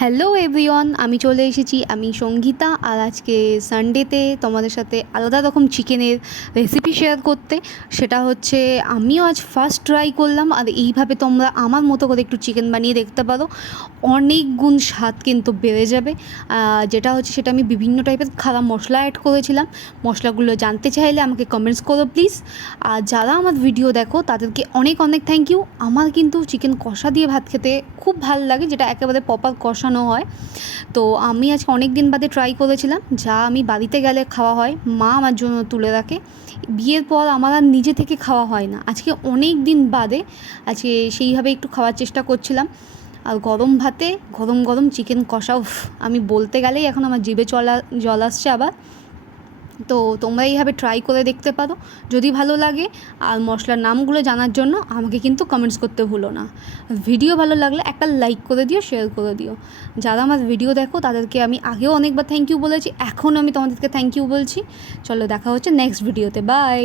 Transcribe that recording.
Hello everyone, আমি চলে এসেছি। আমি সঙ্গীতা, আর আজকে সানডেতে তোমাদের সাথে আলাদা রকম চিকেনের রেসিপি শেয়ার করতে। সেটা হচ্ছে আমিও আজ ফার্স্ট ট্রাই করলাম, আর এইভাবে তোমরা আমার মতো করে একটু চিকেন বানিয়ে দেখতে পারো। অনেক গুণ স্বাদ কিন্তু বেড়ে যাবে। যেটা হচ্ছে সেটা আমি বিভিন্ন টাইপের খারাপ মশলা অ্যাড করেছিলাম। মশলাগুলো জানতে চাইলে আমাকে কমেন্টস করো প্লিজ। আর যারা আমার ভিডিও দেখো তাদেরকে অনেক অনেক থ্যাংক ইউ। আমার কিন্তু চিকেন কষা দিয়ে ভাত খেতে খুব ভালো লাগে, যেটা একেবারে প্রপার কষানো হয়। তো আমি আজকে অনেক দিন বাদে ট্রাই করেছিলাম, যা আমি বাড়িতে গেলে খাওয়া হয়, মা আমার জন্য তুলে রাখে। বিয়ের পর আমার আর নিজে থেকে খাওয়া হয় না, আজকে অনেক দিন বাদে আজকে সেইভাবে একটু খাওয়ার চেষ্টা করছিলাম। আর গরম ভাতে গরম গরম চিকেন কষা, উফ, আমি বলতে গেলেই এখন আমার জিভে জল আসছে আবার। তো তোমরা এইভাবে ট্রাই করে দেখতে পারো যদি ভালো লাগে। আর মশলার নামগুলো জানার জন্য আমাকে কিন্তু কমেন্টস করতে ভুলো না। ভিডিও ভালো লাগলে একটা লাইক করে দিও, শেয়ার করে দিও। যারা আমার ভিডিও দেখো তাদেরকে আমি আগেও অনেকবার থ্যাংক ইউ বলেছি, এখন আমি তোমাদেরকে থ্যাংক ইউ বলছি। চলো, দেখা হচ্ছে নেক্সট ভিডিওতে। বাই।